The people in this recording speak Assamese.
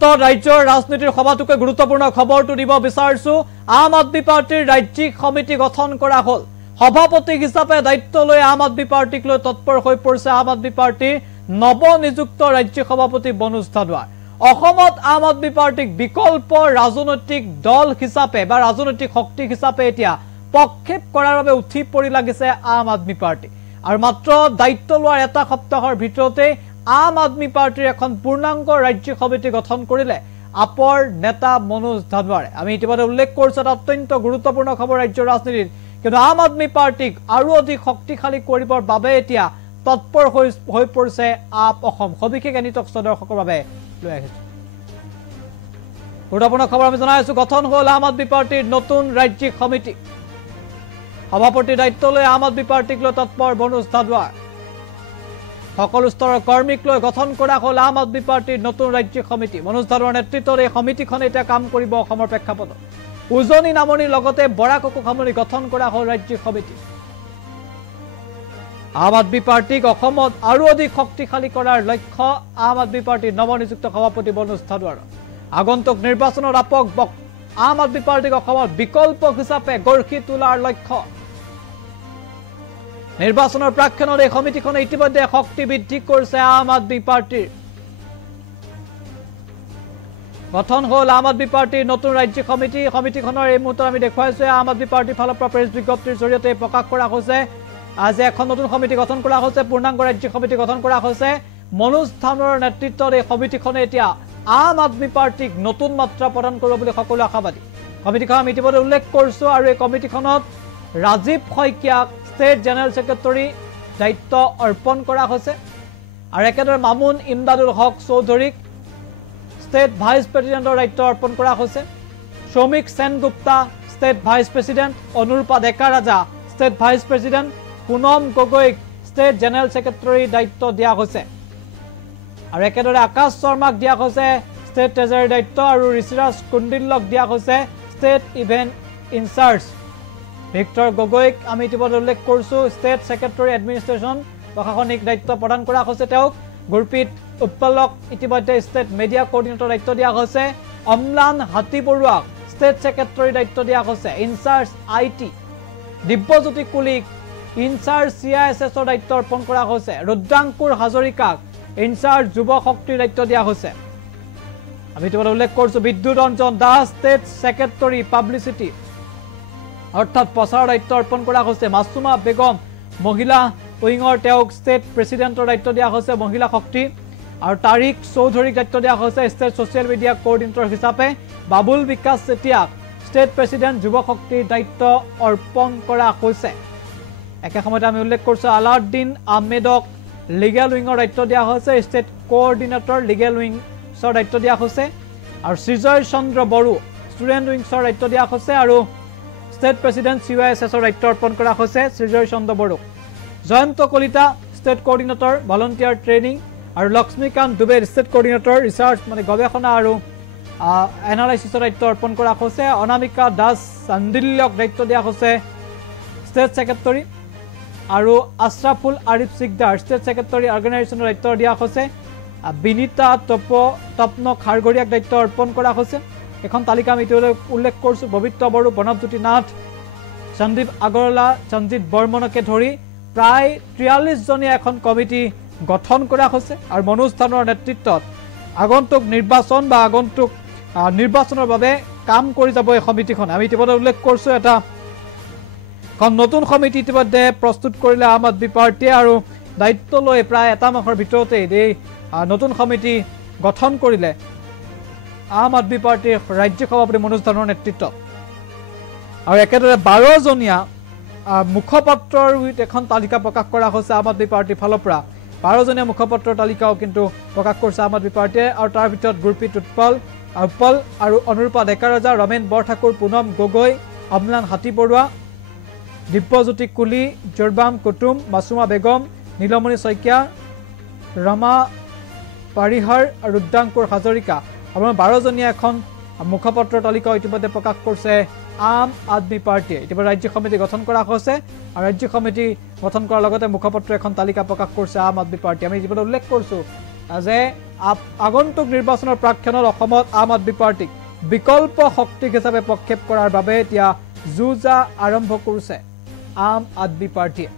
সপ্তাহ ৰাজ্যৰ ৰাজনীতিৰ সভাটোকে গুৰুত্বপূৰ্ণ খবৰটো দিব বিচাৰিছো আম আদমি পাৰ্টিৰ ৰাজ্যিক সমিতি গঠন কৰা হ'ল সভাপতি হিচাপে দায়িত্ব লৈ আম আদমি পাৰ্টিক লৈ তৎপৰ হৈ পৰিছে আম আদমি পাৰ্টিৰ নৱনিযুক্ত ৰাজ্যিক সভাপতি মনোজ ধানোৱা অসমত আম আদমি পাৰ্টিক বিকল্প ৰাজনৈতিক দল হিচাপে বা ৰাজনৈতিক শক্তি হিচাপে এতিয়া পক্ষেপ কৰাৰ বাবে উঠি পৰি লাগিছে আম আদমি পাৰ্টি আৰু মাত্ৰ দায়িত্ব লোৱাৰ এটা সপ্তাহৰ ভিতৰতে আম আদমি পাৰ্টিৰ এখন পূৰ্ণাংগ ৰাজ্যিক সমিতি গঠন কৰিলে আপৰ নেতা মনোজ ধানোৱাৰে আমি ইতিমধ্যে উল্লেখ কৰিছো এটা অত্যন্ত গুৰুত্বপূৰ্ণ খবৰ ৰাজ্যৰ ৰাজনীতিত কিন্তু আম আদমি পাৰ্টিক আৰু অধিক শক্তিশালী কৰিবৰ বাবে এতিয়া তৎপৰ হৈ পৰিছে আপ অসম সবিশেষ এনিটক দৰ্শকৰ বাবে লৈ আহিছো গুৰুত্বপূৰ্ণ খবৰ আমি জনাইছো গঠন হ'ল আম আদমি পাৰ্টিৰ নতুন ৰাজ্যিক সমিতি সভাপতিৰ দায়িত্ব লৈ আম আদমি পাৰ্টিক লৈ তৎপৰ মনোজ ধানোৱা সকলো স্তৰৰ কৰ্মীক লৈ গঠন কৰা হ'ল আম আদমি পাৰ্টিৰ নতুন ৰাজ্যিক সমিতি মনোজ ধানোৱাৰ নেতৃত্বত এই সমিতিখনে এতিয়া কাম কৰিব অসমৰ প্ৰেক্ষাপটত উজনি নামনিৰ লগতে বৰাককো সামৰি গঠন কৰা হ'ল ৰাজ্যিক সমিতি আম আদমি পাৰ্টিক অসমত আৰু অধিক শক্তিশালী কৰাৰ লক্ষ্য আম আদমি পাৰ্টিৰ নৱনিযুক্ত সভাপতি মনোজ ধানোৱাৰ আগন্তুক নিৰ্বাচনৰ আপক আম আদমি পাৰ্টিক অসমত বিকল্প হিচাপে গঢ়ি তোলাৰ লক্ষ্য নিৰ্বাচনৰ প্ৰাক্ষণত এই সমিতিখনে ইতিমধ্যে শক্তি বৃদ্ধি কৰিছে আম আদমি পাৰ্টিৰ গঠন হ'ল আম আদমি পাৰ্টিৰ নতুন ৰাজ্যিক সমিতি সমিতিখনৰ এই মুহূৰ্তত আমি দেখুৱাইছো আম আদমি পাৰ্টিৰ ফালৰ পৰা প্ৰেছ বিজ্ঞপ্তিৰ জৰিয়তে প্ৰকাশ কৰা হৈছে আজি এখন নতুন সমিতি গঠন কৰা হৈছে পূৰ্ণাংগ ৰাজ্যিক সমিতি গঠন কৰা হৈছে মনোজ ধানোৱাৰ নেতৃত্বত এই সমিতিখনে এতিয়া আম আদমি পাৰ্টিক নতুন মাত্ৰা প্ৰদান কৰিব বুলি সকলো আশাবাদী সমিতিখন আমি ইতিমধ্যে উল্লেখ কৰিছো আৰু এই কমিটিখনত ৰাজীৱ শইকীয়াক ষ্টেট জেনেৰেল সেক্ৰেটাৰী দায়িত্ব অৰ্পণ কৰা হৈছে আৰু একেদৰে মামুন ইমদাদুল হক চৌধুৰীক ষ্টেট ভাইচ প্ৰেছিডেণ্টৰ দায়িত্ব অৰ্পণ কৰা হৈছে শ্ৰমিক Sengupta state vice president Anurupa Deka Raja state vice president Punam গগৈক ষ্টেট জেনেৰেল সেক্ৰেটাৰী দায়িত্ব দিয়া হৈছে আৰু একেদৰে আকাশ শৰ্মাক দিয়া হৈছে ষ্টেট ট্ৰেজাৰী দায়িত্ব আৰু ঋষিৰাজ কুণ্ডিল্যক দিয়া হৈছে ষ্টেট ইভেণ্ট ইনচাৰ্জ ভিক্টৰ গগৈক আমি ইতিমধ্যে উল্লেখ কৰিছো ষ্টেট সেক্ৰেটাৰী এডমিনিষ্ট্ৰেশ্যন প্ৰশাসনিক দায়িত্ব প্ৰদান কৰা হৈছে তেওঁক গুৰপ্ৰীত উৎপলক ইতিমধ্যে ষ্টেট মিডিয়া কোঅৰ্ডিনেটৰ দায়িত্ব দিয়া হৈছে অম্লান হাতী বৰুৱাক ষ্টেট সেক্ৰেটাৰী দায়িত্ব দিয়া হৈছে in charge IT Dibyajyoti Kulik in charge CISSৰ দায়িত্ব অৰ্পণ কৰা হৈছে ৰুদ্ৰাংকুৰ হাজৰিকাক ইনচাৰ্জ যুৱ শক্তিৰ দায়িত্ব দিয়া হৈছে আমি ইতিমধ্যে উল্লেখ কৰিছো বিদ্যুৎ Ranjan Das state secretary publicity অৰ্থাৎ প্ৰচাৰ দায়িত্ব অৰ্পণ কৰা হৈছে মাছুমা বেগম মহিলা উইঙৰ তেওঁক ষ্টেট প্ৰেছিডেণ্টৰ দায়িত্ব দিয়া হৈছে মহিলা শক্তি আৰু তাৰিক চৌধুৰীক দায়িত্ব দিয়া হৈছে ষ্টেট ছ'চিয়েল মিডিয়া কোঅৰ্ডিনেটৰ হিচাপে বাবুল বিকাশ চেতিয়াক ষ্টেট প্ৰেছিডেণ্ট যুৱ শক্তিৰ দায়িত্ব অৰ্পণ কৰা হৈছে একে সময়তে আমি উল্লেখ কৰিছো আলাউদ্দিন আহমেদক লিগেল উইঙৰ দায়িত্ব দিয়া হৈছে ষ্টেট কোঅৰ্ডিনেটৰ লিগেল উইংছৰ দায়িত্ব দিয়া হৈছে আৰু সৃজয় চন্দ্ৰ বড়ো ষ্টুডেণ্ট উইংছৰ দায়িত্ব দিয়া হৈছে আৰু ষ্টেট প্ৰেছিডেণ্ট CISSৰ দায়িত্ব অৰ্পণ কৰা হৈছে Srijoy Chandra Boro Jayanta Kalita state coordinator volunteer training আৰু Lakshmikanta Dubey state coordinator research মানে গৱেষণা আৰু এনালাইচিছৰ দায়িত্ব অৰ্পণ কৰা হৈছে অনামিকা দাস চান্দিল্যক দায়িত্ব দিয়া হৈছে ষ্টেট সেক্ৰেটাৰী আৰু আশৰাফুল আৰিফ সিকদাৰ ষ্টেট সেক্ৰেটাৰী অৰ্গেনাইজেশ্যনৰ দায়িত্ব দিয়া হৈছে বিনীতা তপন খাৰগৰীয়াক দায়িত্ব অৰ্পণ কৰা হৈছে এখন তালিকা আমি উল্লেখ কৰিছো পবিত্ৰ বড়ো প্ৰণৱজ্যোতি নাথ সন্দীপ আগৰৱালা সঞ্জিত বৰ্মনকে ধৰি প্ৰায় 43 জনীয়া এখন কমিটি গঠন কৰা হৈছে আৰু মনোজ ধানোৱাৰ নেতৃত্বত আগন্তুক নিৰ্বাচন বা আগন্তুক নিৰ্বাচনৰ বাবে কাম কৰি যাব এই সমিতিখন আমি ইতিমধ্যে উল্লেখ কৰিছো এটা নতুন সমিতি ইতিমধ্যে প্ৰস্তুত কৰিলে আম আদমি পাৰ্টিয়ে আৰু দায়িত্ব লৈ প্ৰায় এটা মাহৰ ভিতৰতে এই নতুন সমিতি গঠন কৰিলে আম আদমি পাৰ্টিৰ ৰাজ্যিক সভাপতি মনোজ ধানোৱাৰ নেতৃত্বত আৰু একেদৰে 12 জনীয়া মুখপত্ৰৰ এখন তালিকা প্ৰকাশ কৰা হৈছে আম আদমি পাৰ্টিৰ ফালৰ পৰা 12 জনীয়া মুখপত্ৰৰ তালিকাও কিন্তু প্ৰকাশ কৰিছে আম আদমি পাৰ্টিয়ে আৰু তাৰ ভিতৰত গুৰপ্ৰীত উৎপল আৰু অনুৰূপা ডেকা ৰাজা ৰমেন বৰঠাকুৰ পুনম গগৈ অম্লান হাতী বৰুৱা দিব্যজ্যোতি কুলি জৰবাম কুটুম মাছুমা বেগম নীলমণি শইকীয়া ৰমা পাৰিহাৰ আৰু ৰুদ্ৰাংকুৰ হাজৰিকা আমাৰ 12 জনীয়া এখন মুখপত্ৰৰ তালিকা ইতিমধ্যে প্ৰকাশ কৰিছে আম আদমি পাৰ্টিয়ে ইতিমধ্যে ৰাজ্যিক সমিতি গঠন কৰা হৈছে আৰু ৰাজ্যিক সমিতি গঠন কৰাৰ লগতে মুখপত্ৰ এখন তালিকা প্ৰকাশ কৰিছে আম আদমি পাৰ্টি আমি ইতিমধ্যে উল্লেখ কৰিছো যে আগন্তুক নিৰ্বাচনৰ প্ৰাক্ষণত অসমত আম আদমি পাৰ্টিক বিকল্প শক্তিক হিচাপে প্ৰক্ষেপ কৰাৰ বাবে এতিয়া যুঁজা আৰম্ভ কৰিছে আম আদমি পাৰ্টিয়ে।